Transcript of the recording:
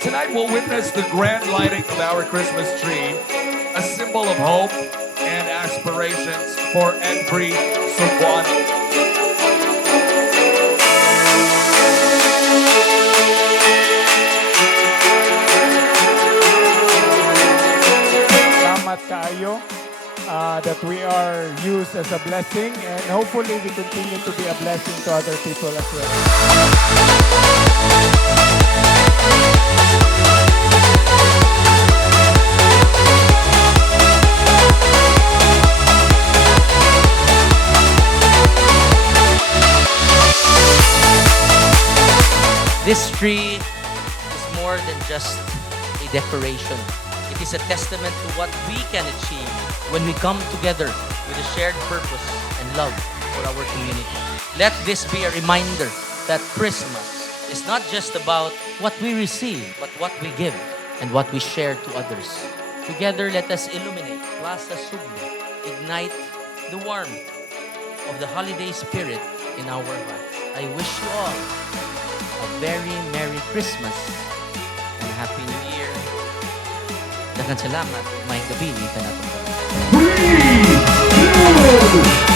tonight we'll witness the grand lighting of our Christmas tree, a symbol of hope and aspirations for every Cebuano. Salamat kaayo that we are used as a blessing, and hopefully we continue to be a blessing to other people as well. This tree is more than just a decoration. It is a testament to what we can achieve when we come together with a shared purpose and love for our community. Let this be a reminder that Christmas is not just about what we receive, but what we give and what we share to others. Together, let us illuminate Plaza Sugbo, ignite the warmth of the holiday spirit in our hearts. I wish you all a very Merry Christmas and Happy New Year. Daghang salamat, maayong gabi, kanatong gabi. 3, 2,